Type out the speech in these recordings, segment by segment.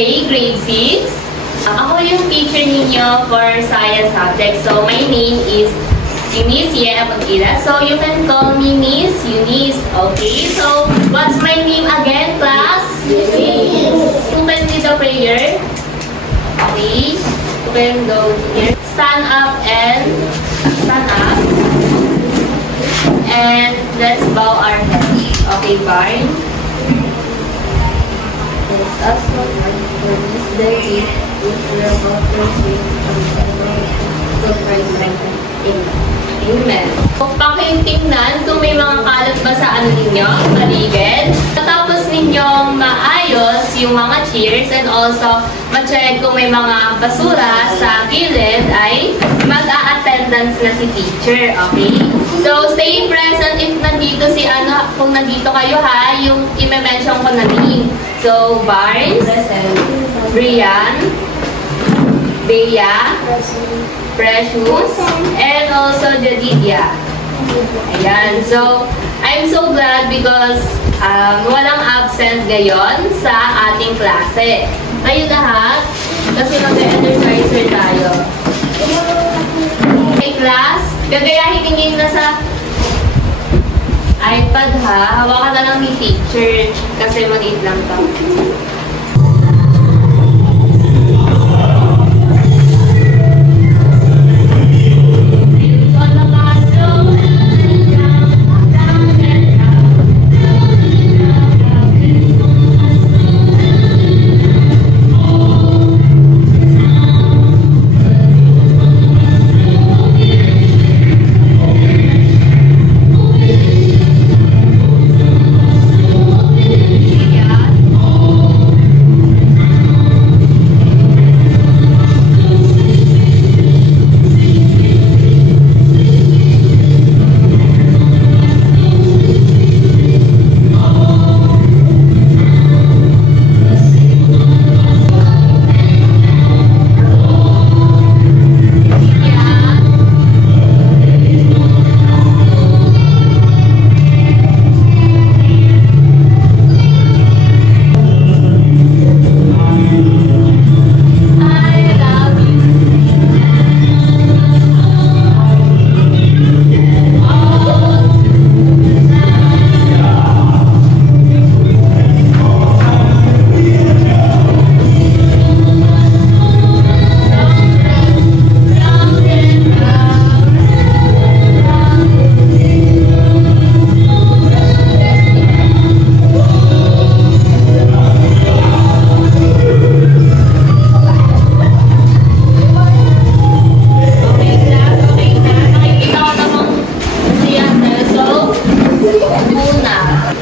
day, grade 6. Ako yung teacher ninyo for science subject. So, my name is Eunice Yea Apagila. So, you can call me Miss Eunice. Okay, so, what's my name again, class? Eunice. Open with the prayer. Okay, open go here. Stand up. And let's bow our heads. Okay, Barn? Let us not for this day, which we are about to receive from the Christ. Amen. Kung pakitingnan kung may mga kalat ba sa ano ninyo, paligid. Tapos ninyong maayos yung mga chairs and also ma-check kung may mga basura sa gilid ay mag-a-attendance na si teacher, okay? So, stay present if nandito si ano, kung nandito kayo ha, yung i-mention ko na name. So, Barnes, Brian, Bea, Precious, and also Jadidia. Ayan. So, I'm so glad because walang absent ngayon sa ating klase. Kayo lahat, kasi mag-exerciser tayo. Okay, class, gagayahin ninyo na sa iPad ha. Hawakan na lang ni teacher kasi maliit lang to.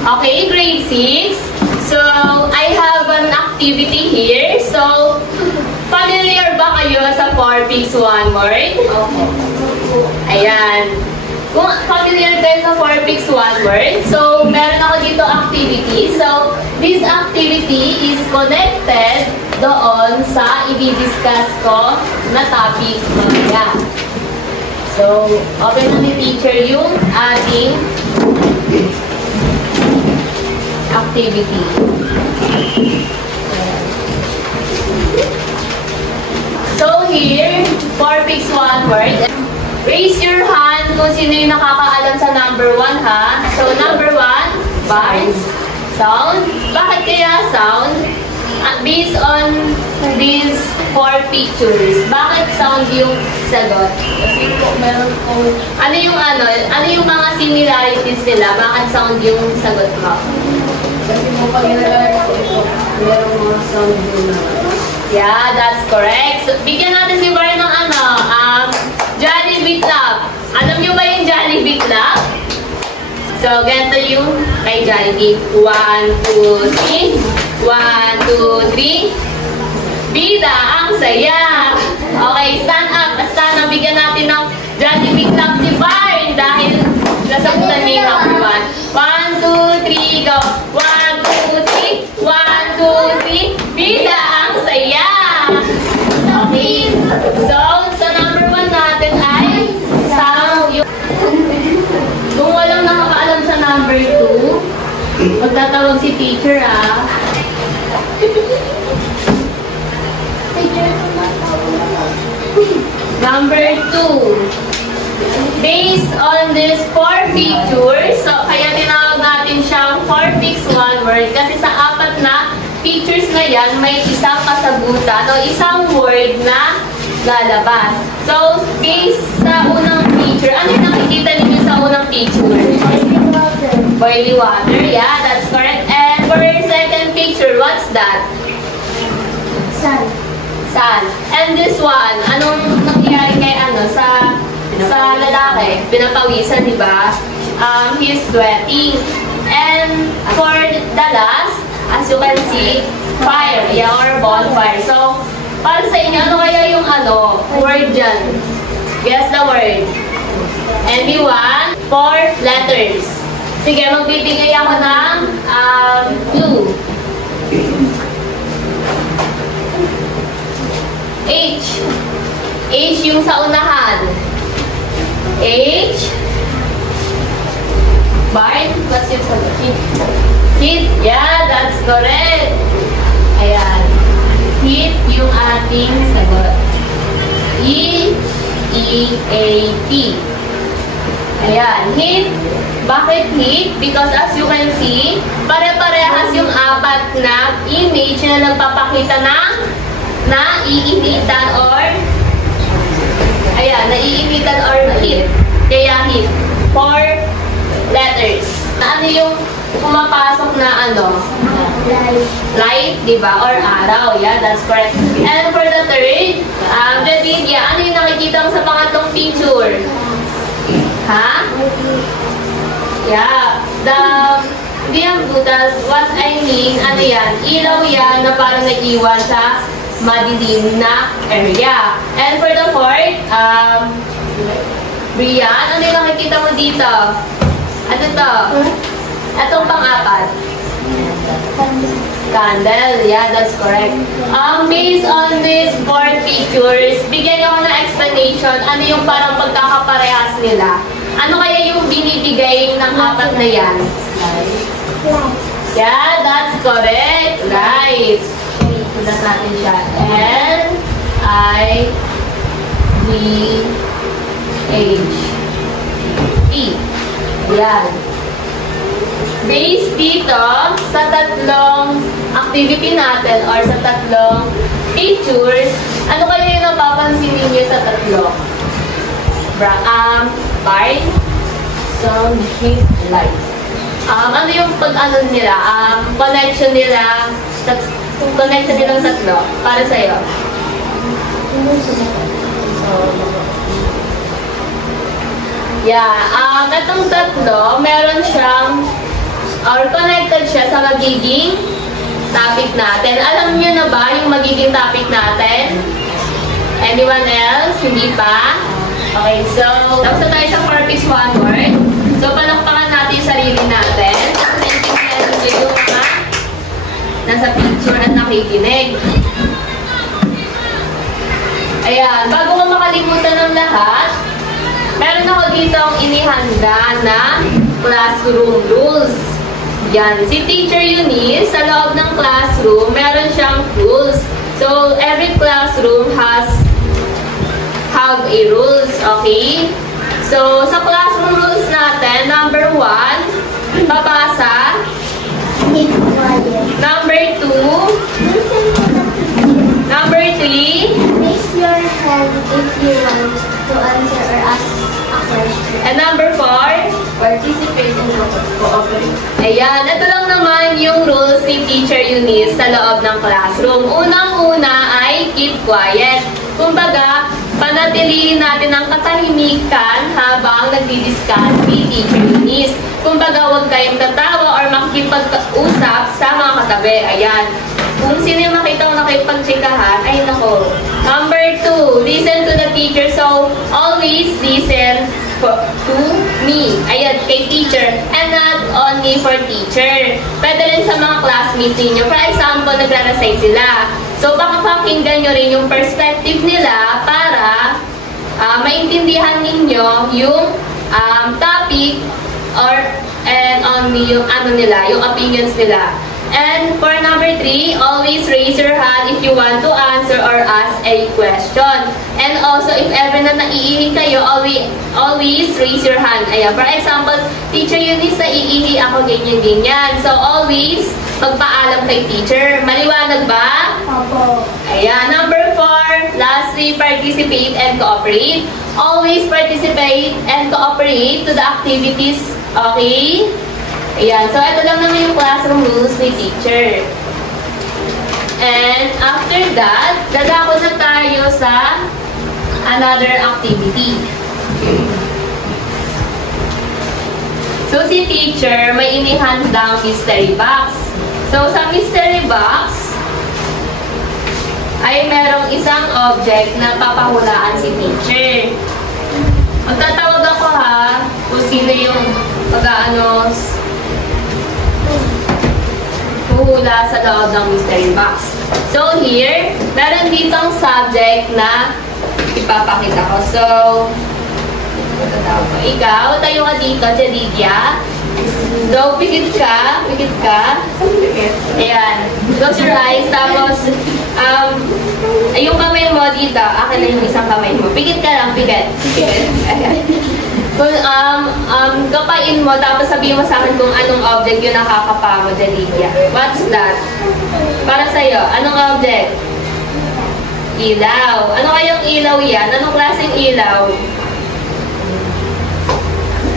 Okay, grade 6. So, I have an activity here. So, familiar ba kayo sa 4 pigs, 1 word? Ayan. Kung familiar kayo sa 4 pigs, 1 word, so, meron ako dito activity. So, this activity is connected doon sa i-discuss ko na topic mamaya. So, open na ni teacher yung ating activity. So here, 4 pigs, 1 word. Raise your hand kung sino yung nakakaalam sa number 1 ha. So number 1, Barnes. Sound. Bakit kaya sound? Based on these 4 pictures, bakit sound yung sagot? Kasi po meron po. Ano yung mga similarities nila? Bakit sound yung sagot mo? Kasi po pag nilagay ko ito, meron mga sound din na. Yeah, that's correct. So, bigyan natin si Barry ng Jollibee Club. Alam nyo ba yung Jollibee Club? So, ganito yung kay Jollibee. 1, 2, 3. 1, 2, 3. Bida, ang saya. Okay, stand up. Bigyan natin ng Jollibee Club si Barry dahil nasabutan niya yung number 1. 1, 2, 3, go. 1, 2, 3. 1, 2, 3. Bida, ang saya. Okay. So, sa number 1 natin ay sound. Kung walang nakakaalam sa number 2, magtatawag si teacher Number 2. Based on these 4 pictures, so kaya tinawag natin siyang 4 fixed one word kasi sa 4 na pictures na yan, may isang kasagutan o isang word na lalabas. So, based sa unang picture, ano yung nakikita ninyo sa unang picture? Boiling water. Yeah, that's correct. And for your second picture, what's that? Sun. Sun. And this one, anong nangyayari kay sa lalaki? Pinapawisan, di ba? He's sweating. And for the last, as you can see, fire. Yeah, or bonfire. So, para sa inyo, ano kaya yung word dyan? Guess the word. Anyone? 4 letters. Sige, magbibigay ako ng clue. H. H yung sa unahan. H. Bart, what's yung sagot? Heat. Yeah, that's correct. Ayan. Heat yung ating sagot. E-E-A-T. Ayan. Heat. Bakit heat? Because as you can see, pare-parehas yung 4 na image na nagpapakita ng naiinitan or naiinitan or heat. Kaya heat. 4 letters. Ano yung pumapasok na light, di ba? Or araw. Yeah, that's correct. And for the third, Davidia, ano yung nakikita mo sa pangatlong picture? Ha? Yeah. Hindi yan butas. What I mean, ano yan? Ilaw yan na parang nag-iwan sa madilim na area. And for the fourth, Brian, ano yung nakikita mo dito? Ano to? Itong pang-4. Candle. Yeah, that's correct. Based on these 4 pictures, bigyan ako ng explanation ano yung parang pagkakaparehas nila. Ano kaya yung binibigay ng 4 na yan? Yeah, that's correct. Right. Sulat natin siya. L-I-V-H-T. Yan. Based dito sa 3 activity natin or sa 3 pictures, ano kaya yung napapansin ninyo sa 3? Fire, sound, heat, light. Ano yung nila? Connection nilang 3 para sa'yo? Yeah, itong 3, meron siyang or connected siya sa magiging topic natin. Alam niyo na ba yung magiging topic natin? Anyone else? Hindi pa? Okay, so, tapos na tayo sa 4 piece 1 word. So, palakpakan natin yung sarili natin. Naintindihan niyo yung mga nasa picture at nakikinig. Ayan, bago ko makalimutan ng lahat, meron ako dito ang inihanda na classroom rules. Yan, si Teacher Eunice, sa loob ng classroom, meron siyang rules. So, every classroom have a rules, okay? So, sa classroom rules natin, number 1, babasa. Number 2, number 3, raise your hand if you want to answer or ask a question. and number 4, Participate in cooperate. ayan, ito lang naman yung rules ni Teacher Eunice sa loob ng classroom. Unang-una ay keep quiet. Kumbaga, panatilihin natin ang katahimikan habang nagdi-discuss si Teacher Eunice. Kumbaga, huwag kayong tatawa or makikipag-usap sa mga katabi. Ayan. Kung sino yung makita ko nakipag-chikahan, ay nako. Number 2, listen to the teacher. So, always listen to me. Ayan, kay teacher. And not only for teacher. Pwede rin sa mga classmates ninyo. For example, nagra-recite sila. So, baka pakinggan nyo rin yung perspective nila para maintindihan ninyo yung topic and only yung yung opinions nila. And for number 3, always raise your hand if you want to answer or ask ask a question. And also, if ever na naiihi kayo, always raise your hand. Ayan, for example, Teacher Eunice, naiihi ako, ganyan-ganyan. So, always magpaalam kay teacher. Maliwanag ba? Opo. Ayan. Number 4, lastly, participate and cooperate. Always participate and cooperate to the activities. Okay? Ayan. So, ito lang naman yung classroom rules ni teacher. And after that, dadako na tayo sa another activity. So, si teacher, may inihanda ang mystery box. So, sa mystery box, ay merong isang object na papahulaan si teacher. Magtatawag ako ha, kung sino yung huhula sa loob ng mystery box. So, here, meron ditong subject na ipapakita ko. So, ikaw, tayo ka dito, Jadidia. So, pikit ka. Ayan. Close your eyes. Tapos, yung kamay mo dito, akin na yung isang kamay mo. Pikit ka lang, pikit. Ayan. Kapain mo, tapos sabihin mo sa akin kung anong object yung nakakapa mo, Jadidia. What's that? Para sa'yo, anong object? Ilaw. Ano kayong ilaw yan? Anong klaseng ilaw?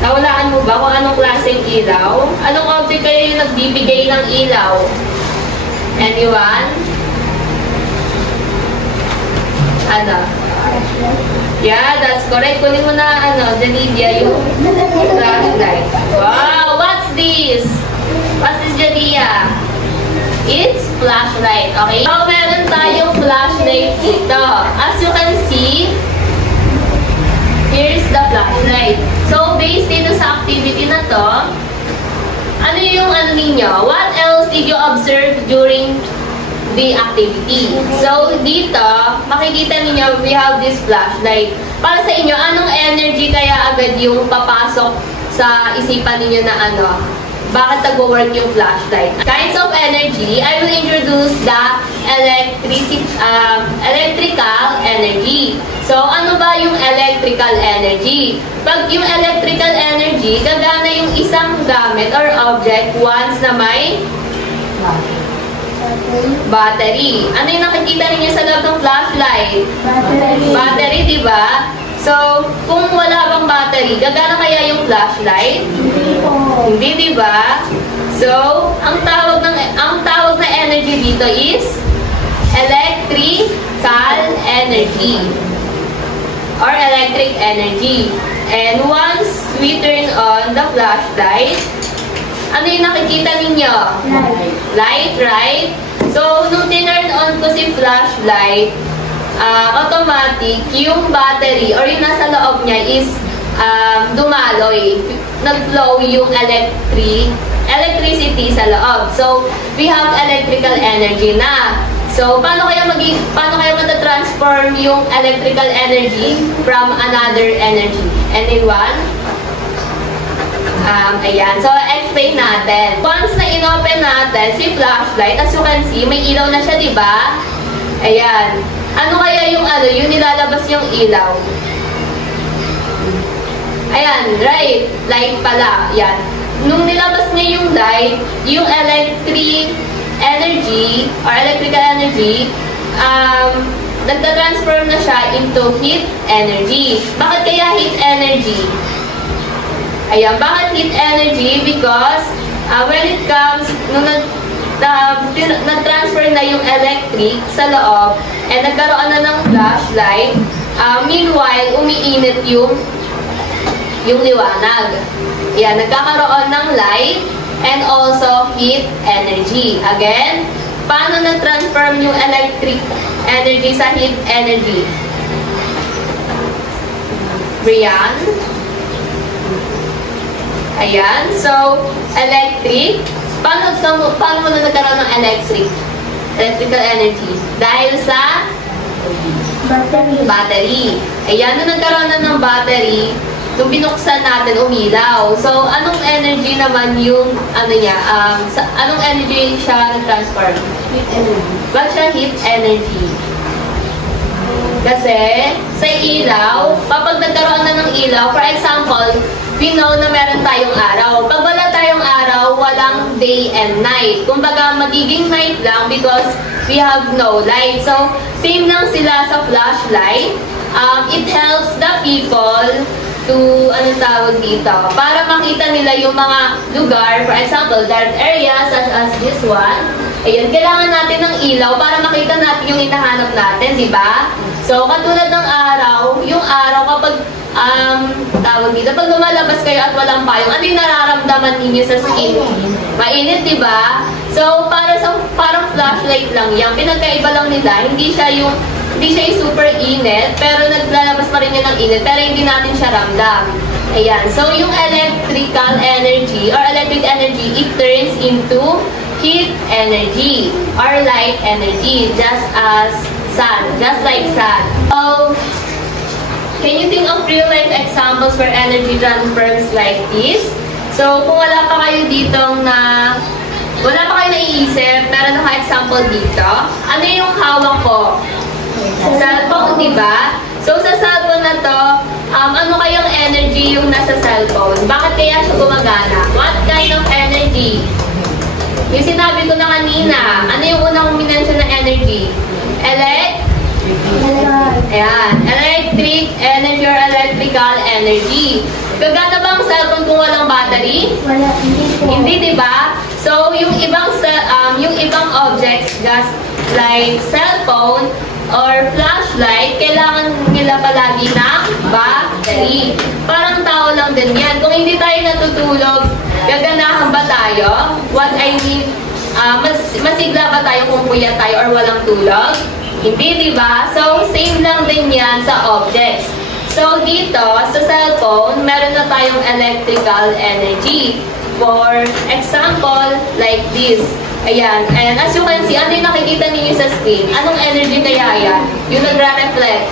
Nawalaan mo ba kung anong klaseng ilaw? Anong object kaya yung nagbibigay ng ilaw? Anyone? Ano? Yeah, that's correct. Kunin mo na, Janidia, yung flashlight. Wow! What's this? What's this, Jania? It's flashlight. Okay? So, meron tayong flashlight dito. As you can see, here's the flashlight. So, based dito sa activity na to, ano yung ninyo? What else did you observe during the activity? So, dito, makikita ninyo, we have this flashlight. Para sa inyo, anong energy kaya agad yung papasok sa isipan ninyo na bakit nag-work yung flashlight? Kinds of energy, I will introduce the electrical energy. So, ano ba yung electrical energy? Pag yung electrical energy, gagana yung isang gamit or object once na may battery. Ano yung nakikita ninyo sa loob ng flashlight? Battery, di ba? So, kung wala bang battery, gagana kaya yung flashlight? Hindi, di ba? So, ang tawag na energy dito is electrical energy or electric energy. And once we turn on the flashlight, ano yung nakikita ninyo? Light, right? So, nung tinurn on ko si flashlight, automatic, yung battery or yung nasa loob niya is dumaloy. Nag-flow yung electricity sa loob. So, we have electrical energy na. So, paano kaya matatransform yung electrical energy from another energy? Anyone? Ayan. So, explain natin. Once na in-open natin si flashlight, as you can see, may ilaw na siya, di ba? Ayan. Ano kaya yung yung nilalabas yung ilaw? Ayan, right. Light pala. Ayan. Nung nilabas niya yung light, yung electrical energy, nagta-transform na siya into heat energy. Bakit kaya heat energy? Ayan, bakit heat energy? Because when it comes, nung nag-transfer na yung electric sa loob, and nagkaroon na ng flashlight, meanwhile, umiinit yung liwanag. Ayan, nagkakaroon ng light and also heat energy. Again, paano nag-transform yung electric energy sa heat energy? Brian? Ayan, so, electric. Paano mo na nagkaroon ng electrical energy? Dahil sa battery. Ayan, nung nagkaroon na ng battery, nung binuksan natin, umilaw. So, anong energy naman yung, anong energy siya nag-transform? Heat energy. Bakit siya heat energy? Kasi sa ilaw, kapag nagkaroon na ng ilaw, for example, we know na meron tayong araw. Pag wala tayong araw, walang day and night. Kumbaga, magiging night lang because we have no light. So, same lang sila sa flashlight. It helps the people to, anong tawag dito, para makita nila yung mga lugar, for example, dark areas such as this one. Ayun, kailangan natin ng ilaw para makita natin yung hinahanap natin, di ba? So, katulad ng araw, yung araw kapag, tawag dito, pag lumalabas kayo at walang payong, ano yung nararamdaman ninyo sa skin? Mainit, di ba? So, parang flashlight lang yan. Pinagkaiba lang nila, hindi siya yung super init, pero naglalabas pa rin yun ng init, pero hindi natin siya ramdam. Ayan. So, yung electrical energy, or electric energy, it turns into heat energy, or light energy, just as sun, just like sun. So, can you think of real-life examples for energy transfers like this? So, kung wala pa kayo ditong wala pa kayo naiisip, pero naka-example dito, ano yung hawak ko? Cellphone, di ba? So, sa cellphone na to, ano kayang energy yung nasa cellphone? Bakit kaya siya gumagana? What kind of energy? Yung sinabi ko na kanina, ano yung unang minention na energy? Ayan. Electric energy or electrical energy. Gagana ba ang cellphone kung walang battery? Wala, hindi po. Hindi, di ba? So, yung ibang objects, just like cellphone or flashlight, kailangan nila palagi ng battery. Parang tao lang din yan. Kung hindi tayo natutulog, gaganahan ba tayo? What I mean, masigla ba tayo kung puyat tayo or walang tulog? Hindi, di ba? So, same lang din yan sa objects. So, dito, sa cellphone, meron na tayong electrical energy. For example, like this. Ayan. And as you can see, ano yung nakikita ninyo sa screen? Anong energy kaya yan? Yung nagre-reflect.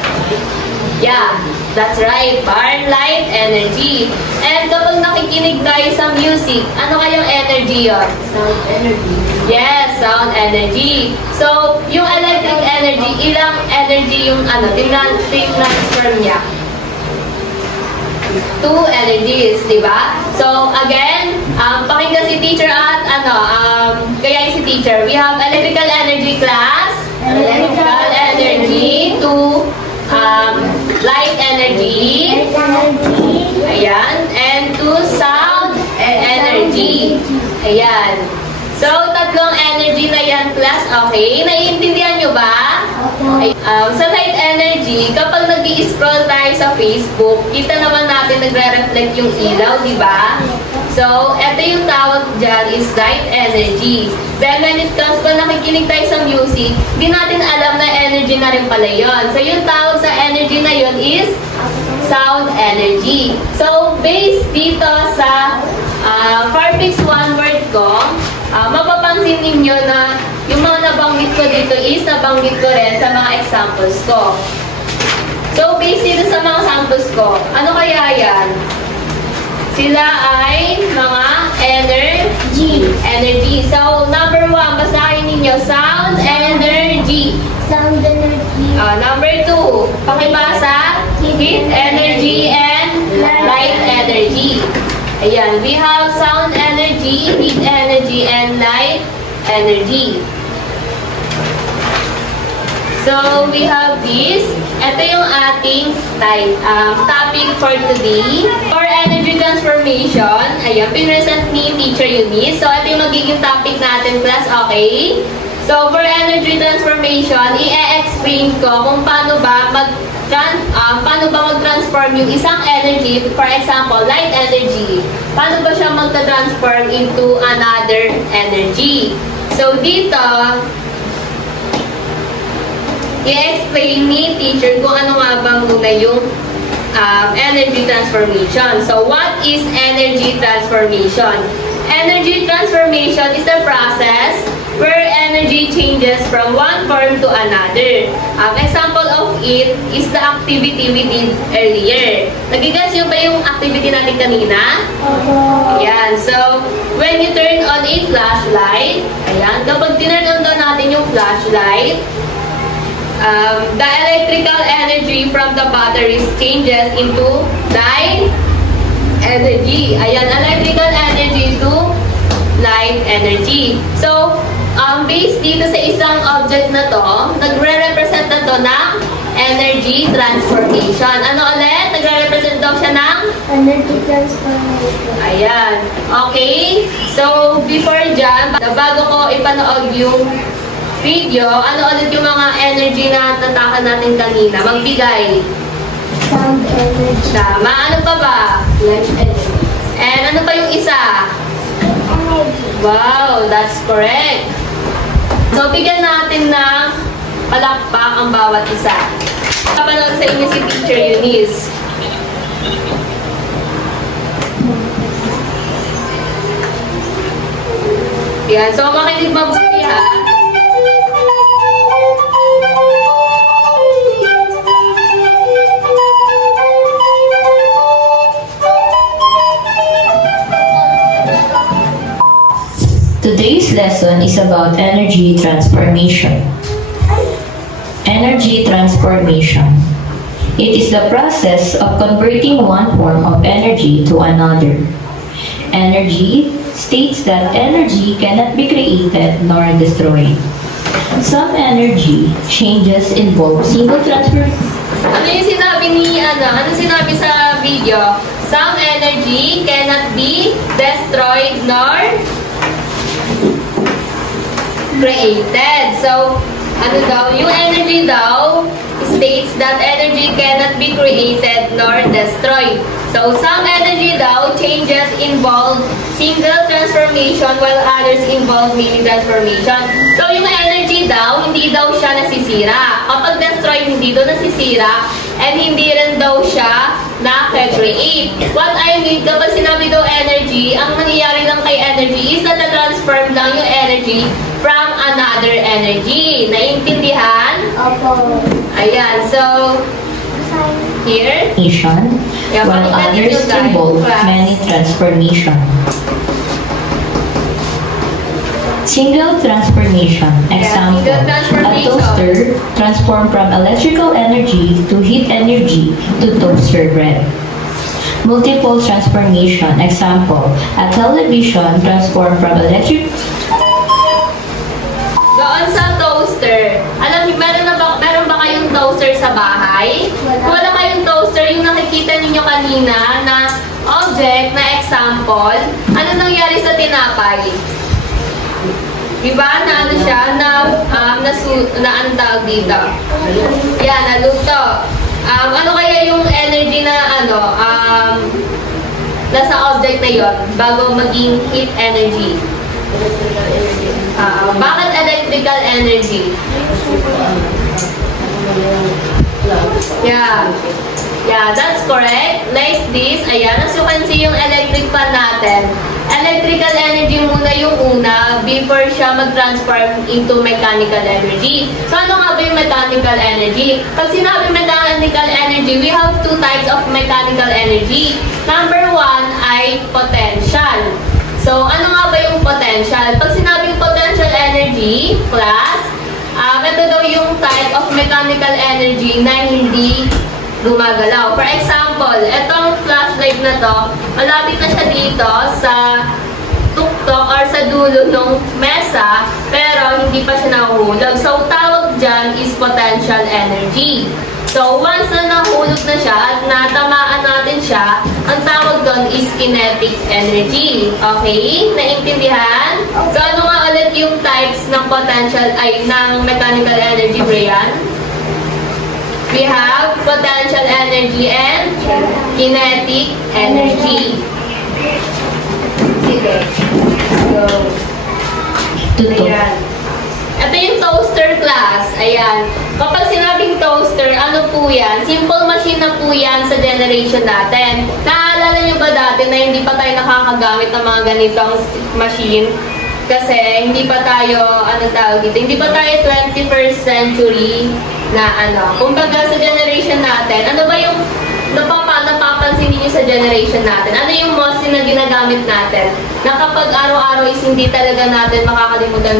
Yeah, that's right. Bar light energy. And kapag nakikinig tayo sa music, ano kayong energy yun? Sound energy. Yes, sound energy. So, yung electric energy, ilang energy yung transfer niya? 2 energies, di ba? So, again, pakinggan si teacher at kaya si teacher. We have electrical energy class, electrical energy to light energy, ayan, and to sound energy. Ayan. So, tatlong energy na yan class, okay? Naiintindihan nyo ba? Sa light energy, kapag nag-i-scroll tayo sa Facebook, kita naman natin nagre-reflect yung ilaw, di ba? So, ito yung tawag dyan is light energy. Then, when it comes pa nakikinig tayo sa music, di natin alam na energy na rin pala yun. So, yung tawag sa energy na yun is sound energy. So, based dito sa Farfix One Word ko, mapapansin ninyo na yung mga nabanggit ko dito is nabanggit ko rin sa mga examples ko. So, based dito sa mga samples ko, ano kaya yan? Sila ay mga energy. So, number 1, basahin ninyo, sound energy. Sound energy. Number 2, pakibasa, heat energy and light energy. Ayan, we have sound energy, heat energy, and light energy. So, we have this. Ito yung ating topic for today. For energy transformation, ayan, pinresent ni Teacher Eunice. So, ito yung magiging topic natin, class, okay? So, for energy transformation, i-explain ko kung paano ba mag-transform yung isang energy, for example, light energy. Paano ba siya magta-transform into another energy? So, dito, i-explain ni teacher kung ano nga bang muna yung energy transformation. So, what is energy transformation? Energy transformation is the process where energy changes from one form to another. Example of it is the activity we did earlier. Nagigets nyo ba yung activity natin kanina? Ayan. So, when you turn on a flashlight, ayan, kapag tinurn on daw natin yung flashlight, The electrical energy from the batteries changes into light energy. Ayan, electrical energy to light energy. So, based dito sa isang object na to, nagre-represent na to ng energy transformation. Ano ulit? Nagre-represent daw siya ng Energy transformation. ayan. Okay? So, before dyan, bago ko ipanood yung video, ano ulit yung mga energy na natakan natin kanina? Magbigay. Sound energy. Tama. Ano pa ba? Light energy. And ano pa yung isa? Energy. Wow, that's correct. So, bigyan natin ng palakpak ang bawat isa. Kapanood sa inyo si Teacher Eunice. Yan. So, makinig mabuti ha. Today's lesson is about energy transformation. Energy transformation. It is the process of converting one form of energy to another. Energy states that energy cannot be created nor destroyed. Some energy changes involve single transfer. Ano yung sinabi ni, ano sinabi sa video? Some energy cannot be destroyed nor created. So, ano daw? Yung energy daw states that energy cannot be created nor destroyed. So, some energy daw changes involve single transformation while others involve many transformation. So, yung energy daw, hindi daw siya nasisira. Kapag destroyed, hindi daw nasisira and hindi rin daw siya na-create. What I mean, kapag sinabi daw energy, ang nangyayari lang kay energy is na transform lang yung energy from another energy. Naintindihan? Opo. Ayan, so, here. Yeah, while others involve many transformation. Single transformation. Example, single transformation. A toaster transformed from electrical energy to heat energy to toaster bread. Multiple transformation. Example, a television transformed from electric. Doon sa toaster, meron ba kayong toaster sa bahay? Kung wala kayong toaster, yung nakikita ninyo kanina na object, na example, ano nangyari sa tinapay? Diba? Na ano siya? Na ang tawag dito? Yan, naluto. Ano kaya yung energy na nasa object na yon bago maging heat energy? Bakit electrical energy? Yeah, that's correct. Like this, ayan, as you can see yung electric fan natin. Electrical energy muna yung una before siya mag-transform into mechanical energy. So, ano nga ba yung mechanical energy? Pag sinabi mechanical energy, we have two types of mechanical energy. Number one ay potential. So, ano nga ba yung potential? Pag sinabing potential energy, class, ito daw yung type of mechanical energy na hindi gumagalaw. For example, itong flashlight na to, malapit na siya dito sa tuktok or sa dulo ng mesa, pero hindi pa siya nahuhulog. So, tawag dyan is potential energy. So, once na nahulog na siya at natamaan natin siya, ang tawag doon is kinetic energy. Okay? Naintindihan? So, ano nga ulit yung types ng potential ay ng mechanical energy, Brian? We have potential energy and kinetic energy. Sige. So, ayan. Ito yung toaster class. Ayan. Kapag sinabing toaster, ano po yan? Simple machine na po yan sa generation natin. Naalala nyo ba dati na hindi pa tayo nakakagamit ng mga ganitong machine? Kasi hindi pa tayo, hindi pa tayo 21st century na kumbaga sa generation natin, ano ba yung napapansin niyo sa generation natin? Ano yung mostly na ginagamit natin? Na kapag araw-araw is hindi talaga natin makakalimutan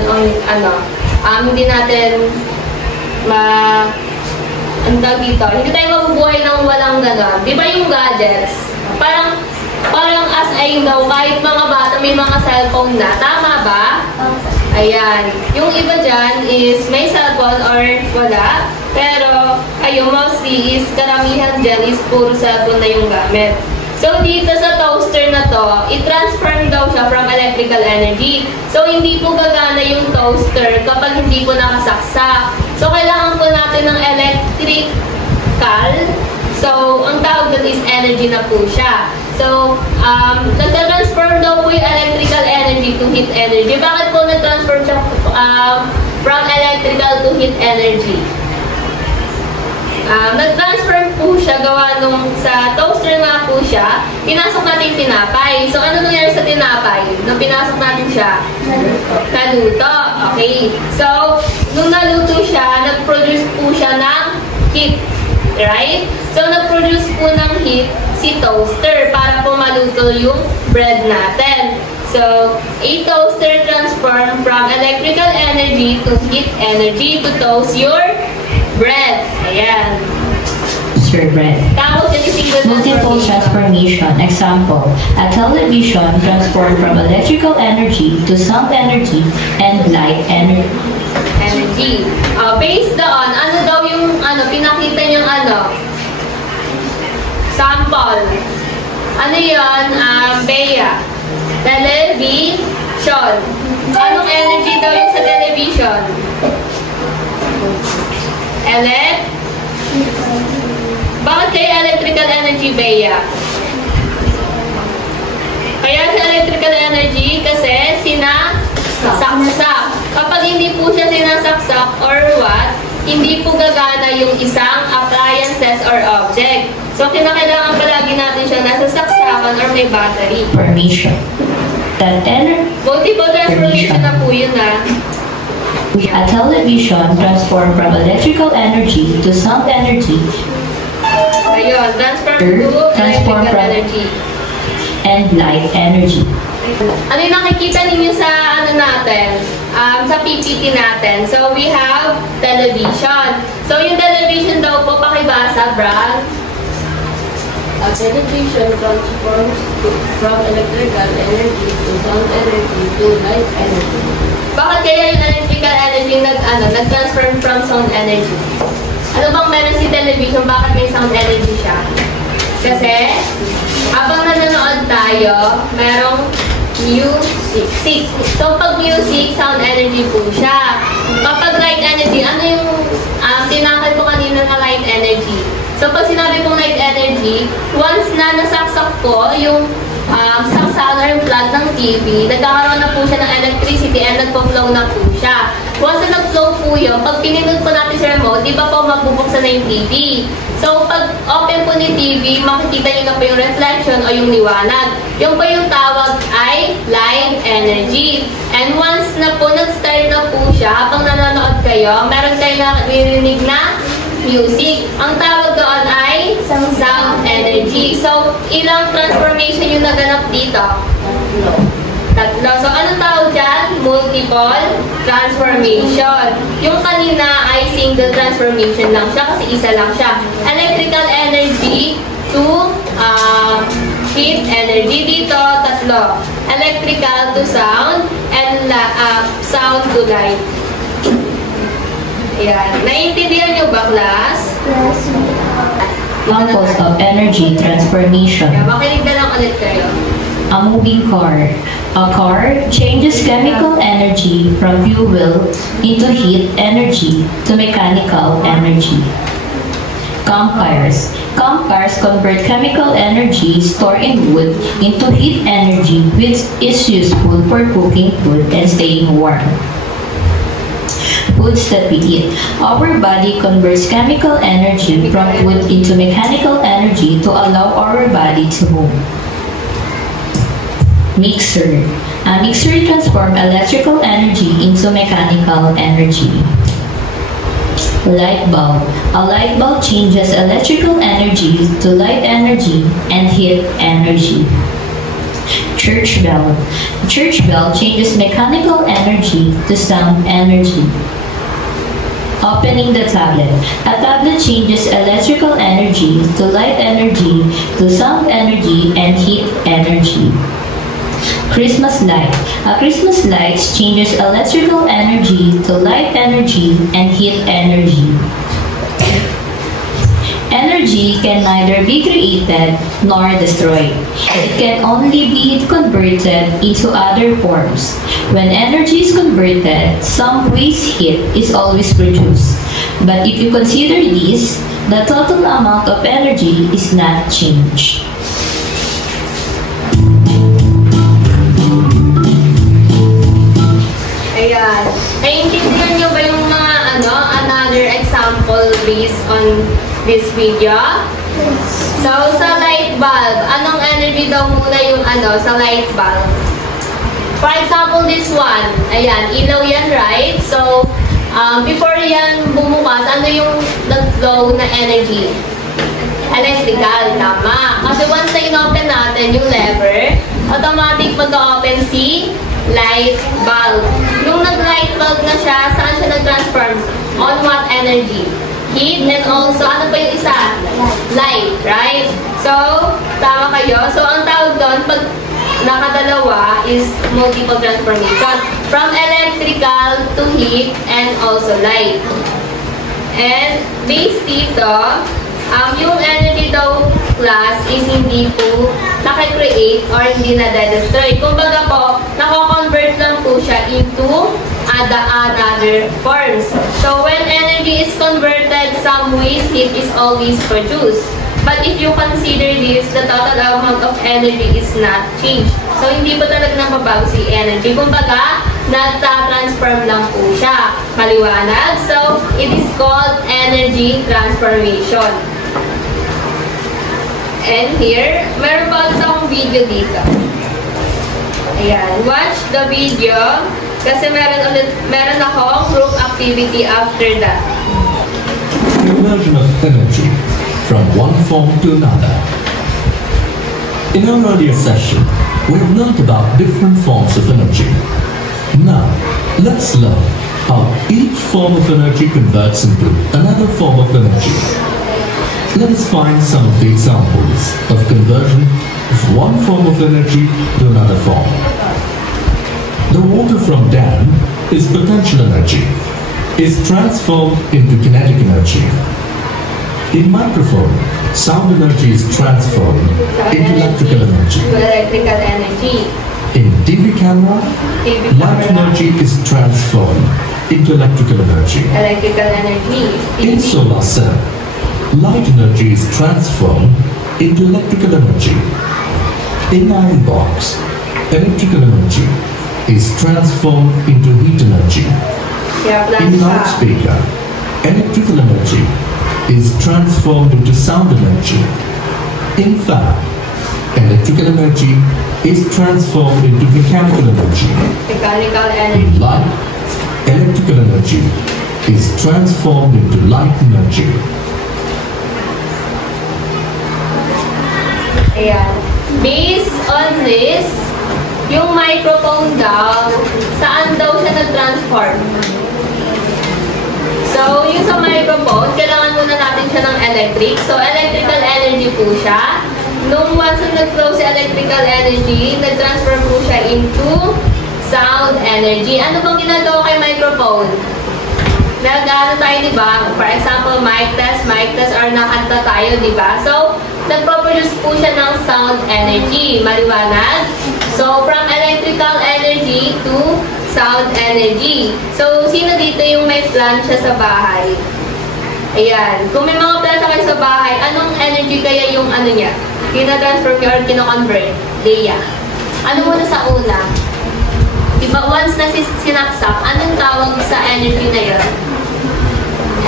ang hindi natin ang tawag dito, hindi tayo mabubuhay ng walang gano'n. Di ba yung gadgets? Parang as I know, kahit mga bata may mga cellphone na. Tama ba? Ayan. Yung iba dyan is may cellphone or wala. Pero, ayun, mostly is karamihan dyan is puro cellphone na yung gamit. So, dito sa toaster na to, i-transform daw siya from electrical energy. So, hindi po gagana yung toaster kapag hindi po nakasaksak. So, kailangan po natin ng electrical. So, ang tawag doon is energy na po siya. So, nag-transform daw po yung electrical energy to heat energy. Bakit po nag-transform siya from electrical to heat energy? Nag-transform po siya gawa nung sa toaster nga po siya, pinasok natin yung tinapay. So, ano nangyari sa tinapay? Nung pinasok natin siya? Naluto. Okay. So, nung naluto siya, nag-produce po siya ng heat. Right? So, nag-produce po ng heat si toaster para po maluto yung bread natin. So, a toaster transform from electrical energy to heat energy to toast your bread. Ayan. Sir bread. Tawag yan yung single Multiple transformation. Example, a television transformed from electrical energy to sound energy and light energy. Based on, ano daw yung, pinakita niyang sample. Ano yun? Bea. Television. Anong energy daw yung sa television? Bakit kaya electrical energy, Bea? Kaya sa electrical energy kasi sinasaksak. Kapag hindi po siya sinasaksak or what, hindi po gagana yung isang appliances or object. So, kinakailangan palagi natin siya nasa saksakan or may battery. Formation. That Multiple transformation na po yun A television transformed from electrical energy to sound energy. Ayun, transform to electrical energy. And light energy. Ano yung nakikita ninyo sa natin? Sa PPT natin. So, we have television. So, yung television daw po, pakibasa, Brad. A television transforms from electrical energy to sound energy to light energy. Bakit kaya yung electrical energy nag-transform from sound energy? Ano bang meron si television? Bakit may sound energy siya? Kasi, habang nanonood tayo, merong music. So, pag music, sound energy po siya. Kapag light energy, ano yung tinakal ko kanina na light energy? So, pag sinabi kong light energy, once na nasaksak ko yung saksakan or yung plug ng TV, nagkakaroon na po siya ng electricity and nagpo-flow na po siya. Once na nag-flow po yun, pag pinindot po natin sa remote, di ba po magbubuksan na yung TV? So, pag open po ni TV, makikita nyo na po yung reflection o yung liwanag. Yung po yung tawag ay light energy. And once na po nag-start na po siya, habang nanonood kayo, meron kayo naririnig na music. Ang tawag doon ay sound energy. So, ilang transformation yung naganap dito? Tatlo. So, anong tawag dyan? Multiple transformation. Yung kanina ay single transformation lang siya kasi isa lang siya. Electrical energy to heat energy. Dito, tatlo. Electrical to sound and sound to light. Ayan. Naiintindihan nyo ba, class? Yes. Examples of energy transformation. Ayan, makinig na lang ulit kayo. A moving car. A car changes chemical energy from fuel into heat energy to mechanical energy. Campfires. Campfires convert chemical energy stored in wood into heat energy, which is useful for cooking food and staying warm. Foods that we eat. Our body converts chemical energy from food into mechanical energy to allow our body to move. Mixer. A mixer transforms electrical energy into mechanical energy. Light bulb. A light bulb changes electrical energy to light energy and heat energy. Church bell. A church bell changes mechanical energy to sound energy. A opening the tablet. A tablet changes electrical energy to light energy to sound energy and heat energy. Christmas light. A Christmas light changes electrical energy to light energy and heat energy. Energy can neither be created nor destroyed. It can only be converted into other forms. When energy is converted, some waste heat is always produced. But if you consider this, the total amount of energy is not changed. Ayan. Naiintindihan niyo ba yung mga another example based on this video? So, sa light bulb, anong energy daw muna yung sa light bulb? For example, this one. Ayan, ilaw yan, right? So, before yan bumukas, ano yung nag-flow na energy? Electrical, tama. Kasi once na in-open natin yung lever, automatic mag-open si light bulb. Nung nag-light bulb na siya, saan siya nag-transform? On what energy? Heat, and also, ano pa yung isa? Light, right? So, tama kayo. So, ang tawag doon, pag nakadalawa is multiple transformation. From electrical to heat and also light. And based dito, yung energy daw class is hindi po nakikreate or hindi na-destroy. Kumbaga po, nako-convert lang po siya into other forms. So when energy is converted, some waste heat is always produced. But if you consider this, the total amount of energy is not changed. So hindi po talaga nababago si energy. Kumbaga, nagta-transform lang po siya. Maliwanag? So it is called energy transformation. And here, meron pa akong video dito. Ayan, watch the video kasi meron akong group activity after that. Conversion of energy from one form to another. In our earlier session, we have learned about different forms of energy. Now, let's learn how each form of energy converts into another form of energy. Let us find some of the examples of conversion of one form of energy to another form. The water from dam is potential energy, is transformed into kinetic energy. In microphone, sound energy is transformed into electrical energy. Electrical energy. In TV camera, light energy is transformed into electrical energy. Electrical energy. In solar cell, light energy is transformed into electrical energy. In iron box, electrical energy is transformed into heat energy. In loudspeaker, electrical energy is transformed into sound energy. In fan, electrical energy is transformed into mechanical energy. Mechanical energy. In light, electrical energy is transformed into light energy. Ayan. Based on this, yung microphone daw, saan daw siya nag-transform? So, yung sa microphone, kailangan muna natin siya ng electric. So, electrical energy po siya. Nung once na nag-flow si electrical energy, nag-transform po siya into sound energy. Ano bang ginagawa kay microphone? Nag-ano tayo, di ba? For example, mic test, or nakanta tayo, di ba? So, nagpo-produce po siya ng sound energy. Maliwanag? So, from electrical energy to sound energy. So, sino dito yung may plancha sa bahay? Ayan. Kung may mga plancha kayo sa bahay, anong energy kaya yung ano niya? Kina-transform niya or kino-convert? Leia. Ano muna sa una? Diba, once na sinaksak, anong tawag sa energy na yun?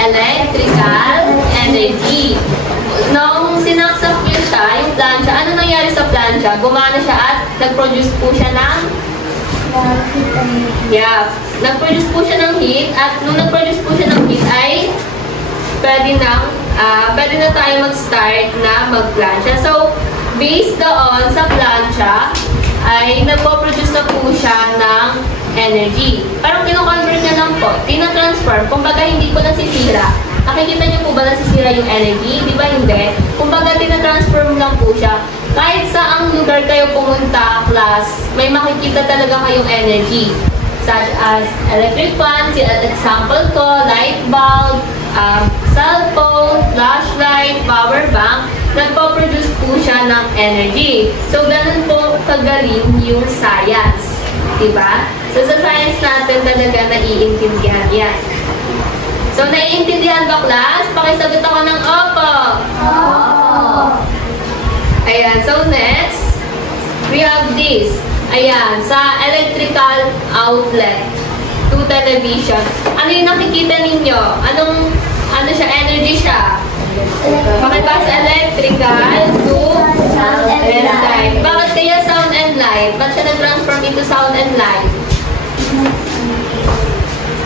Electrical energy. Nung sinaksak niya siya, yung plancha, ano nangyari sa plancha? Gumana siya at nag-produce po siya ng nag-produce po siya ng heat at nung nag-produce po siya ng heat ay pwede na tayo mag-start na mag-plancha. So, based doon sa plancha, ay nagpo-produce na po siya ng energy. Parang kino-convert niya lang po, tina-transform, kumbaga hindi po nasisira. Nakikita niyo po ba nasisira yung energy? Di ba hindi? Kumbaga tina-transform lang po siya. Kahit saang lugar kayo pumunta, class, may makikita talaga kayong energy. Such as electric fan, example ko, light bulb, cellphone, flashlight, power bank, nagpo-produce po siya ng energy. So, ganun po kagaling yung science. Diba? So, sa science natin talaga naiintindihan yan. So, naiintindihan ba, class? Pakisagot ako ng opo. Ayan. So, next, we have this. Ayan, sa electrical outlet to television. Ano yung nakikita ninyo? Ano siya? Energy siya. Pakibasa electrical to sound and light. Bakit kaya sound and light? Ba't siya nag-transform into sound and light?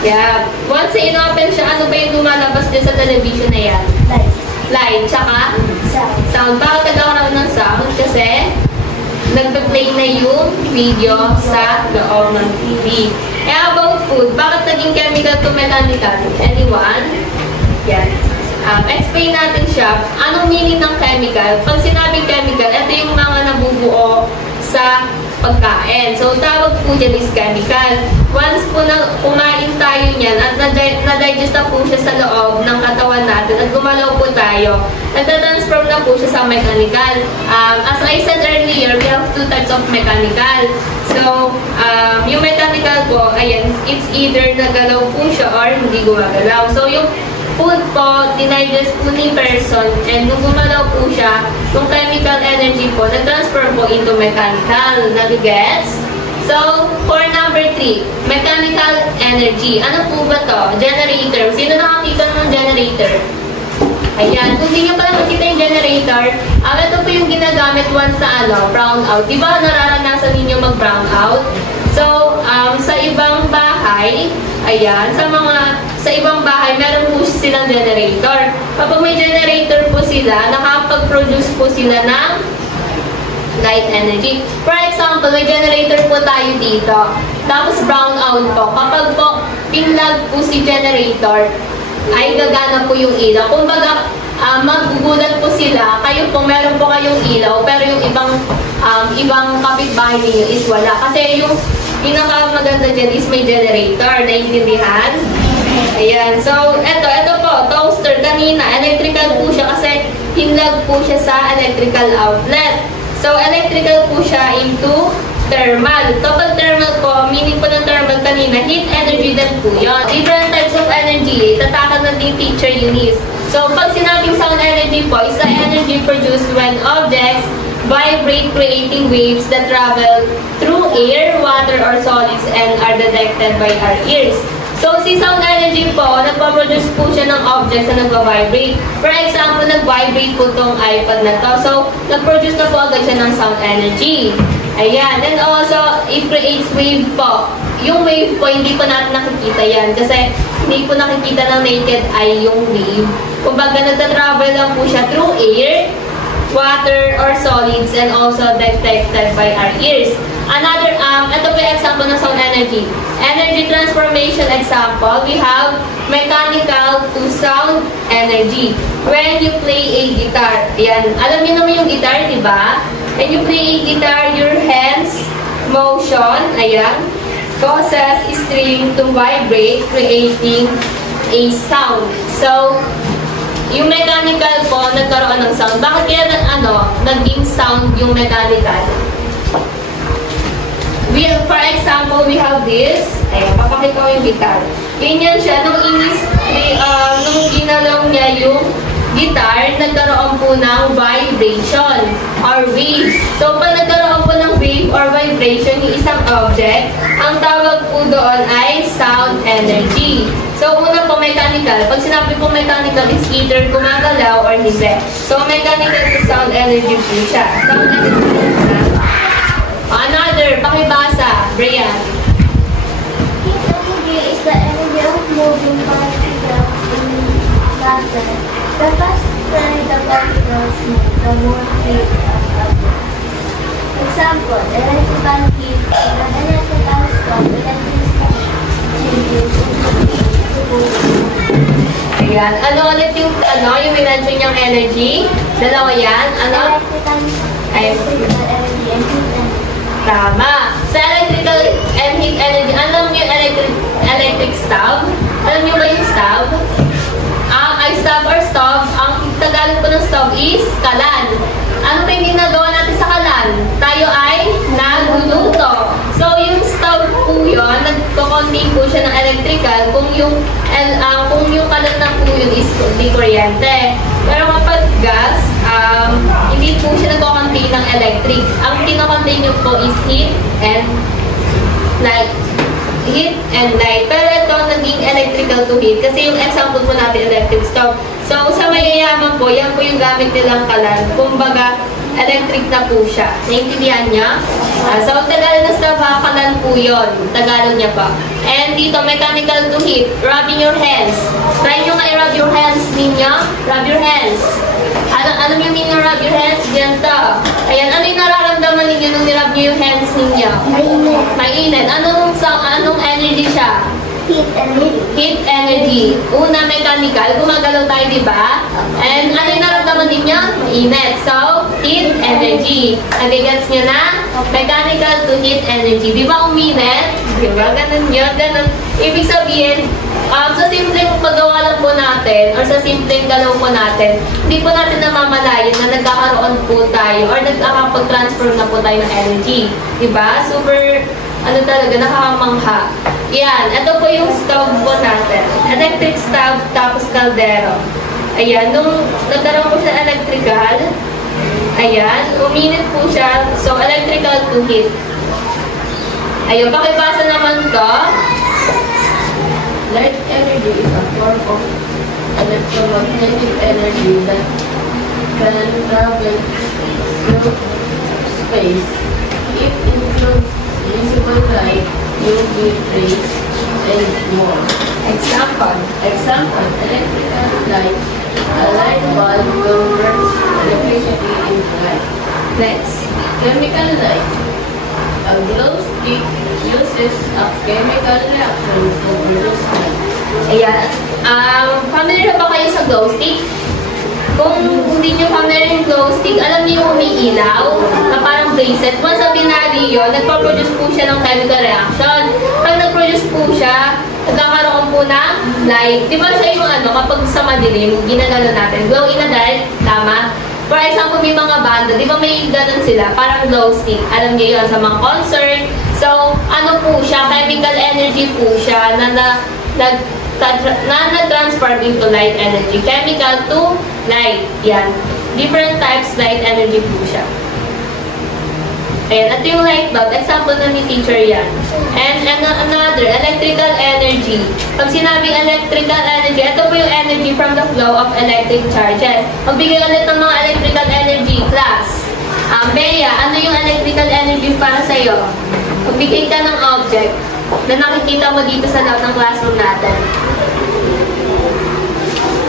Yeah. Once in-open siya, ano ba yung lumalabas din sa television na yan? Light. Tsaka? Sound. Bakit nagkakaroon ng sound? Kasi nagpa-play na yung video sa loob ng TV. About food, bakit naging chemical to mechanical? Anyone? Yan. Explain natin siya. Anong meaning ng chemical? Pag sinabing chemical, ito yung mga nabubuo sa pagkain. So, tawag po dyan is chemical. Once po na kumain tayo niyan at na-digest na po siya sa loob ng katawan natin at gumalaw po tayo, nagtatransform na po siya sa mechanical. As I said earlier, we have two types of mechanical. So, yung mechanical po, ayan, it's either nagalaw po siya or hindi gumagalaw. So, yung food po, dinigest po ni person, and nung gumalaw po siya, yung chemical energy po, nag-transfer po into mechanical. Nag-gets? So, for number 3, mechanical energy. Ano po ba to? Generator. Sino nakakita ng generator? Ayan. Kung hindi nyo pala makita yung generator, ito po yung ginagamit once na brown out. Diba nararanasan ninyo mag-brown out? So, sa ibang bahay, ayan, sa ibang bahay, meron po silang generator. Kapag may generator po sila, nakapag-produce po sila ng light energy. For example, may generator po tayo dito. Tapos brown out po. Kapag po pinlag po si generator, ay gagana po yung ilaw. Kumbaga, magugulat po sila. Kayo po, meron po kayong ilaw, pero yung ibang kapitbahay ninyo is wala. Kasi yung pinakamaganda dyan is may generator. Naiintindihan? Ayan. So, ito po, toaster. Kanina, electrical po siya kasi hinlag po siya sa electrical outlet. So, electrical po siya into thermal. Kapag thermal po, meaning po ng thermal kanina, heat energy din po yun. Different types of energy. Tatakan natin teacher Eunice. So, pag sinabing sound energy po, is the energy produced when objects vibrate, creating waves that travel through air, water, or solids and are detected by our ears. So, si sound energy po, nagpa-produce po siya ng objects na nagpa-vibrate. For example, nag-vibrate po itong iPad na to. So, nag-produce na po agad siya ng sound energy. Ayan. And also, it creates wave po. Yung wave po, hindi po natin nakikita yan. Kasi, hindi po nakikita ng naked eye yung wave. Kumbaga, nagta-travel lang po siya through air, water, or solids, and also detected by our ears. Another, ito po yung example ng sound energy. Energy transformation example, we have mechanical to sound energy. When you play a guitar, yan. Alam niyo naman yung guitar, di ba? When you play a guitar, your hands motion, ayan, causes string to vibrate, creating a sound. So, yung mechanical po, nagkaroon ng sound. Bakit kaya naging sound yung mechanical? For example, we have this. Ayan, papakita ko yung guitar. Ganyan siya. Nung ginalaw niya yung guitar, nagkaroon po ng vibration or wave. So, pag nagkaroon po ng wave or vibration, yung isang object, ang tawag po doon ay sound energy. So, una po mechanical. Pag sinabi po mechanical, is either gumagalaw or hindi. So, mechanical to sound energy po siya. Sound energy. Another, pakibasa. Brian. Heat energy is the energy of moving particles in matter. The faster the particles move, the more heat of object. Example, electrical heat, electrical stove, Ayan. Ano ulit yung minention niyang energy? Dalawa yan. Ano? electrical energy and heat energy. Tama. Sa electrical and heat energy, alam niyo yung electric stove? Alam niyo ba yung stove? Ay stove or stove, ang Tagalog po ng stove is kalan. Ano pa yung ginagawa natin sa kalan? Tayo ay nagluluto. So, yung stove po yun, nagko-contain po siya ng electrical kung yung kalan na po yun is di kuryente. Pero kapag gas, hindi po siya nagko-contain ng electric. Ang kino-contain nyo po is heat and light. Heat and light. Pero ito, naging electrical to heat. Kasi yung example po natin, electric stove. So, sa mayayaman po, yan po yung gamit nilang kalan. Kumbaga, electric na po siya. Naintindihan niya? So, Tagalog na stove, kalan po yun. Tagalog niya pa. And dito, mechanical to heat. Rubbing your hands. Try nyo nga i-rub your hands ninyo. Rub your hands. Alam yung meaning rub your hands? Ganito. Ayan, ano yung nararamdaman ninyo nung nirub nyo yung hands ninyo? Mainit. Mainit. Anong energy siya? Heat energy. Heat energy. Una, mechanical. Gumagalaw tayo, di ba? And ano yung nararamdaman ninyo? Mainit. So, heat energy. Nagigets nyo na? Mechanical to heat energy. Di ba uminit? Di ba? Ganun yun. Ganun. Ibig sabihin, sa simpleng paggawa lang po natin or sa simpleng galaw po natin, hindi po natin namamalayan na nagkakaroon po tayo or nagkakapag-transfer na po tayo ng energy. Diba? Super, talaga, nakakamangha. Yan. Ito po yung stove po natin. Electric stove tapos kaldero. Ayan. Nung nagkaroon po siya electrical, ayan, uminit po siya. So, electrical to heat. Ayun. Pakibasa naman ko. Light energy is a form of electromagnetic energy that can travel through space. It includes visible light, UV rays, and more. Example, electrical light. A light bulb converts electricity into light. Next. Chemical light. A glow stick uses a chemical reaction to produce light. Ayan. Familiar ba kayo sa glow stick? Kung hindi nyo familiar yung glow stick, alam niyo yung umiilaw na parang bracelet. Once na binali yun, nagpa-produce po siya ng chemical reaction. Pag nag-produce po siya, nagkakaroon po ng light. Di ba siya yung kapag sa madilim, ginagano natin, glow in the dark, tama? For example, may mga banda, di ba may ganun sila, parang glow stick. Alam niyo yun sa mga concert. So, ano po siya, chemical energy po siya na nag-transform into light energy. Chemical to light. Yan. Different types light energy po siya. Ayan, ito yung light bulb. Example na ni teacher yan. And another, electrical energy. Pag sinabing electrical energy, ito po yung energy from the flow of electric charges. Magbigay ulit ng mga electrical energy. Class. Bea, ano yung electrical energy para sa'yo? Magbigay ka ng object na nakikita mo dito sa loob ng classroom natin.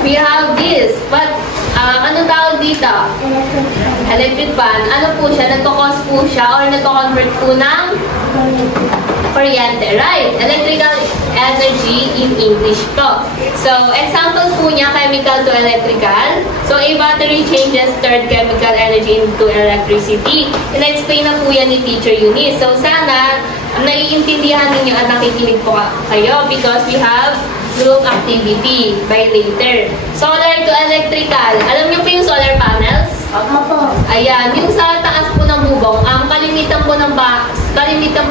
We have this. But, ano tawag dito? Electric fan. Ano po siya? Nagkakos po siya or nagko-convert po ng kuryente. Right. Electrical energy in English po. So, example po niya, chemical to electrical. So, a battery changes third chemical energy into electricity. In-explain na po yan ni Teacher Eunice. So, sana naiintindihan ninyo at nakikinig po kayo because we have group activity by later. Solar to electrical. Alam niyo po yung solar panels? Opo. Ayan, yung sa taas po ng bubong, kalimitan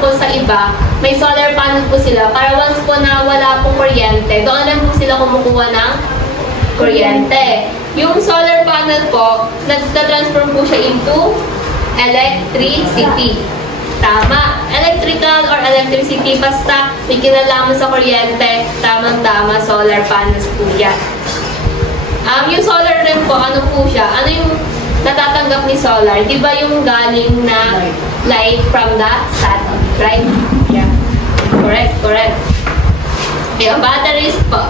po sa iba, may solar panel po sila para once po na wala pong kuryente, doon lang po sila kumukuha ng kuryente. Yung solar panel po, nagta-transform po siya into electricity. Tama. Electrical or electricity, basta may kinalaman sa kuryente, tamang-tama, solar panels po yan. Yung solar rin po, ano po siya? Ano yung natatanggap ni solar? Di ba yung galing na light from the sun? Right? Yeah. Correct. Ayan, batteries po.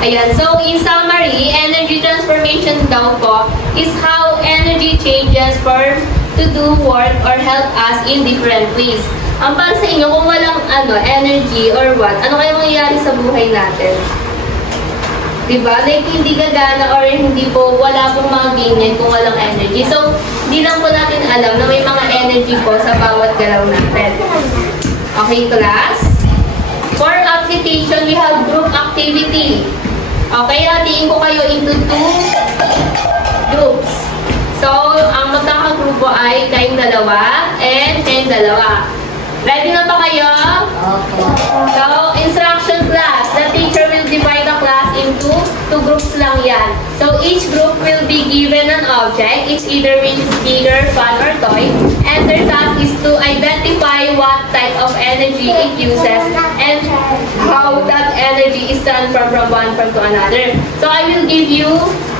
Ayan, so in summary, energy transformation daw po is how energy changes to do work or help us in different ways. Ang para sa inyo, kung walang energy or what, ano kaya mangyayari sa buhay natin? Diba? Like, hindi gagana or hindi po, wala pong mga ganyan kung walang energy. So, hindi lang po natin alam na may mga energy po sa bawat galaw natin. Okay, class? For application, we have group activity. Okay, hatiin ko kayo into 2 groups. So, ang magkakagrupo ay kayong dalawa and kayong dalawa. Ready na ba kayo? So, instruction class. The teacher will divide the class into 2 groups lang yan. So, each group will be given an object. It's either means bigger, fun, or toy. And their task is to identify what type of energy it uses and how that energy is transferred from one form to another. So, I will give you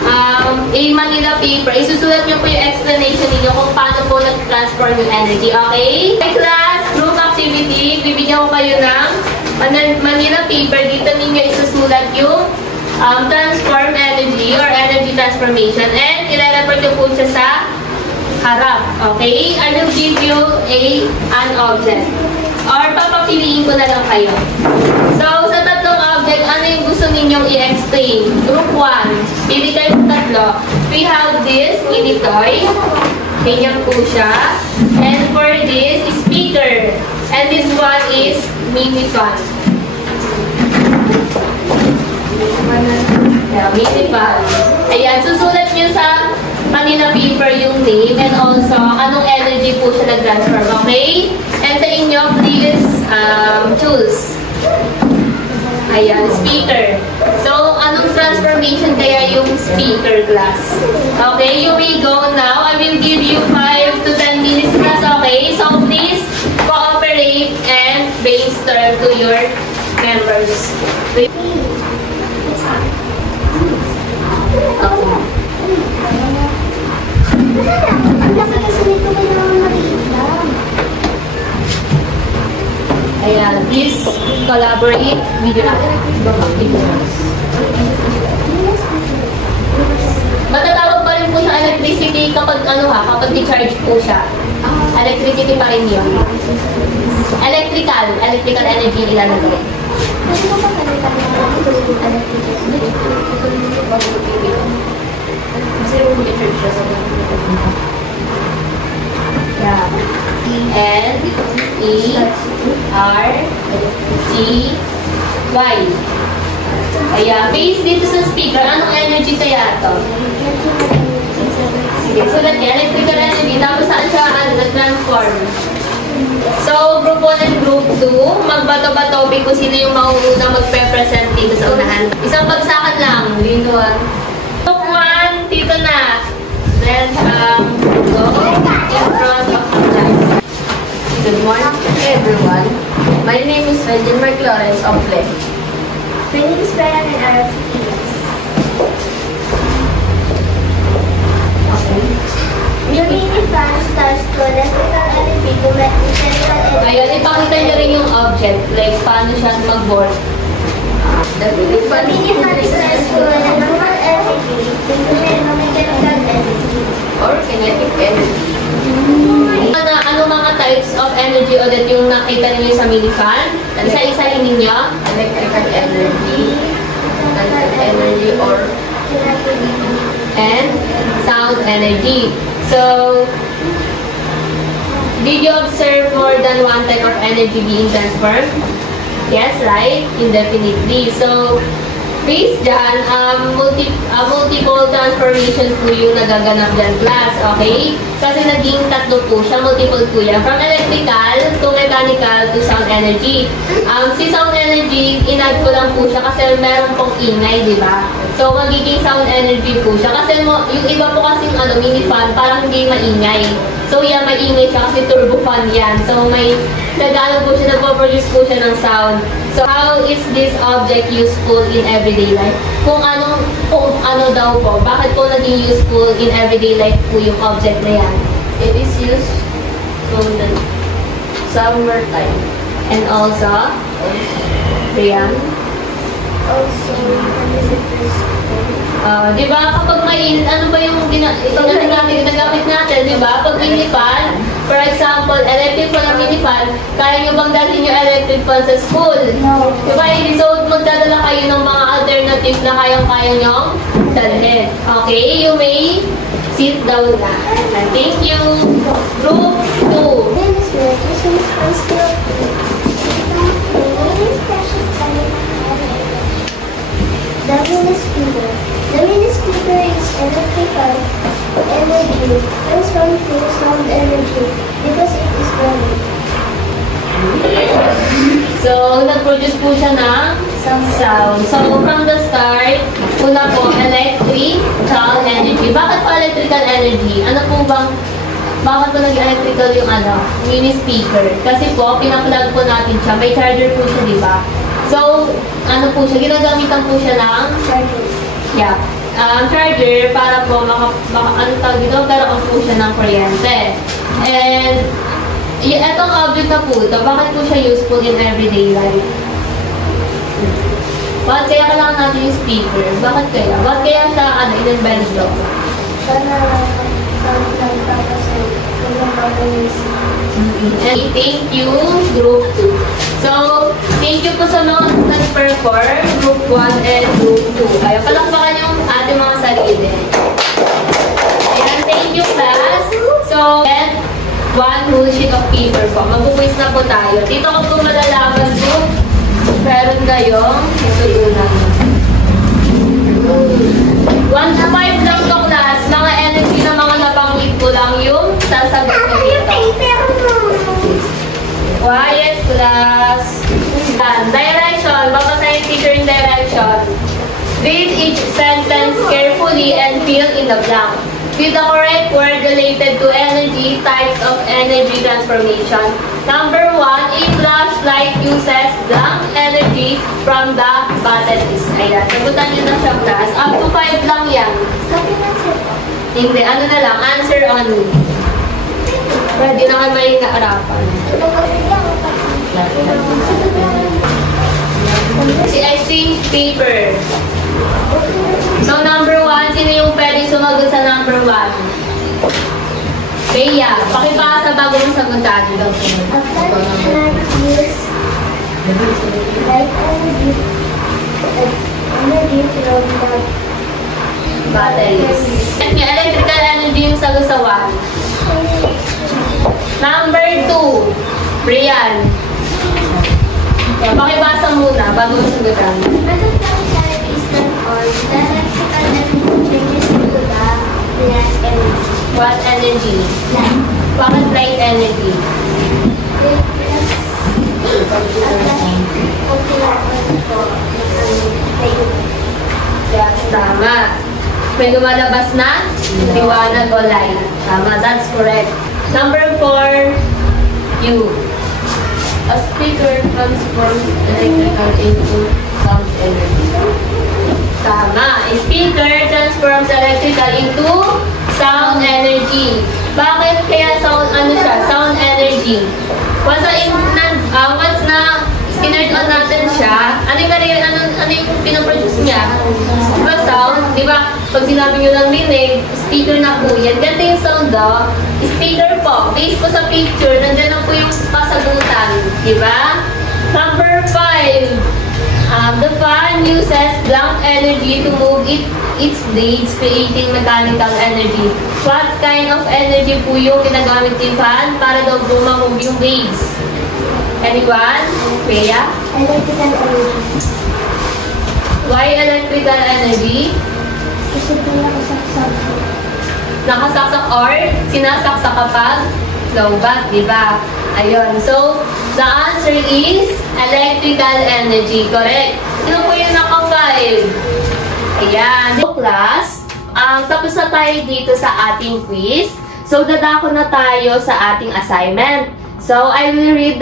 a Manila paper. Isusulat niyo po yung explanation niyo kung paano po nag-transform yung energy. Okay? Hey class, group activity. Bibigyan ko kayo ng Manila paper. Dito ninyo isusulat yung transform energy or energy transformation. And ilalapag niyo po siya sa harap. Okay? I will give you an object. Or papapiliin ko na lang kayo. So, sa tatlong object, ano yung gusto ninyong i-explain? Group 1. Pili kayo sa tatlo. We have this mini toy. Ganyan po siya. And for this, speaker. And this one is mini fan. Yeah, mini fan. Ayan, susulat nyo sa Manila paper yung name and also anong energy po siya nag-transfer. Okay? And sa inyo, please choose. Ayan, speaker. So, anong transformation kaya yung speaker class? Okay, you may go now. I will give you 5 to 10 minutes class, okay? So, please cooperate and brainstorm to your members. Ayan, please collaborate with your activities. Matatawag pa rin po sa electricity kapag kapag di-charge po siya. Electricity pa rin yun. Electrical energy ilalagay. Yeah. N E R G Y. Ayan, face dito sa speaker. Anong energy kaya ito? Sige, sulat niya. Electrical energy. Tapos saan siya nag-transform? So, group 1 and group 2, magbato-batobi kung sino yung mauuna magpe-present dito sa unahan. Isang bagsakan lang. Dito. Group 1, dito na. Then, go in front of the class. Good morning everyone. My name is Regine Lawrence of Leh. My name is Brian and I have Yung mini fan starts to electrical energy to mechanical energy. Ayun, ipakita nyo rin yung object. Like, paano siya mag-work. The mini fan starts to electrical energy to mechanical energy. Or kinetic energy. Ano mga types of energy ulit yung nakita niyo sa mini fan? Isa-isahin ninyo. Electrical energy, kinetic energy, or and sound energy. So, did you observe more than one type of energy being transferred? Yes, right? Indefinitely. So, based dyan, multiple transformations po yung nagaganap dyan class, okay? Kasi naging tatlo po siya, multiple po yan. From electrical to mechanical to sound energy. Si sound energy, in-add ko lang po siya kasi meron pong ingay, di ba? So, magiging sound energy po siya. Kasi yung iba po kasing mini fan, parang hindi maingay. So, yan, maingay siya kasi turbo fan yan. So, may nagano po siya, nagpo-produce po siya ng sound. So, how is this object useful in everyday life? Kung ano daw po, bakit po naging useful in everyday life po yung object na yan? It is used from the summertime. And also, Rian? also Di ba kapag mainit, ano ba yung ito na ginagamit natin, di ba? Pag minifan, for example, electric fan ang minifan, kaya nyo bang dalhin yung electric fan sa school? No. Di ba? So, magdadala kayo ng mga alternative na kayang-kaya nyong dalhin. Okay, you may sit down na. Thank you. Group 2. Then this is responsibility. The mini speaker. The mini speaker is electrical energy transformed to sound energy because it is running. So, nag-produce po siya ng sound. So, from the start, una po, electrical energy. Bakit po electrical energy? Ano po bang, bakit po nag-electrical yung mini speaker? Kasi po, pinaplug po natin siya. May charger po siya, di ba? So, ano po siya? Ginagamitan po siya ng Charger. Yeah. Charger para po ano tawag dito, magkaroon po siya ng kuryente. And etong object na po ito, bakit po siya useful in everyday life? Bakit kaya kailangan natin yung speaker? Bakit kaya? Bakit kaya siya in-invent ito? Para nagpapasay ng companies. And thank you, Group 2. So, thank you po sa mga nag-perform, Group 1 and Group 2. Ayaw, palakpakan yung ating mga sarili. Ayan, thank you, class. So, get one whole sheet of paper po. Mag-quiz na po tayo. Dito ko po malalaman po, meron kayong tutunan. 1 to 5 lang to, class. Mga energy na mga nabanggit ko lang yung sasagot ko dito. Quiet, class. Direction. Babasahin teacher in direction. Read each sentence carefully and fill in the blank with the correct word related to energy, types of energy transformation. Number 1, a flashlight uses blank energy from the batteries. Ayan, sagutan nyo na siya, class. Up to 5 lang yan. Sabi na siya. Hindi, ano na lang, answer only. Pwede naman may naarapan. Si exchange paper. So, number 1, sino yung pwede sumagot sa number 1? Bea, pakipasa bago mo sagutan. A flashlight uses light energy from the Batteries. At yung electrical energy yung sagot sa 1. Number 2, Brian. Pakibasa muna bago mo sagutan. When the flashlight is turned on, the electrical energy changes to the black energy. What energy? Light. Bakit light energy? Yes, tama. May lumalabas na liwanag o light. Tama, that's correct. Number 4, you. A speaker transforms electrical into sound energy. Tama. A speaker transforms electrical into sound energy. Bakit kaya sound energy? Once na sinurge on natin siya, ano yung pinaproduce niya? Diba sound? Diba? Pag sinabi nyo ng rinig, speaker na po yan. Ganito yung sound daw. Speaker po. Based po sa picture, nandiyan na po yung pasagutan. Diba? Number 5. The fan uses blank energy to move its blades, creating mechanical energy. What kind of energy po yung ginagamit ng fan para daw bumamove yung blades? Anyone? Bea? Electrical energy. Why electrical energy? Kasi po nakasaksak. Nakasaksak or sinasaksak kapag lowbat, di ba? Ayun. So, the answer is electrical energy. Correct. Sino po yung naka-5? Ayan. So, class, tapos na tayo dito sa ating quiz. So, dadako na tayo sa ating assignment. So, I will read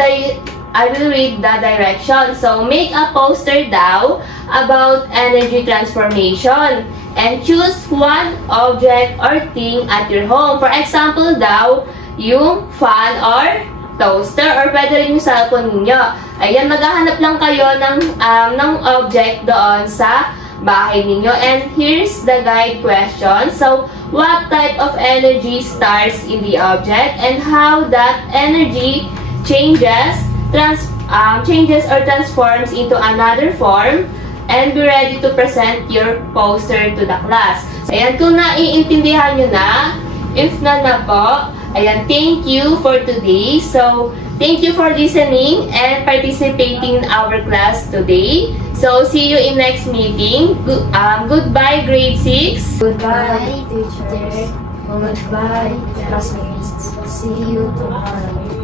the direction. So, make a poster daw about energy transformation and choose one object or thing at your home. For example daw, yung fan or toaster or pwede rin yung cellphone ninyo. Ayan, maghahanap lang kayo ng object doon sa bahay ninyo. And here's the guide question. So, what type of energy starts in the object and how that energy changes or transforms into another form, and be ready to present your poster to the class. So, ayan, kung naiintindihan nyo na, if na po, ayan, thank you for today. So, thank you for listening and participating in our class today. So, see you in next meeting. Goodbye, grade 6. Goodbye, teachers. Goodbye, classmates. See you tomorrow.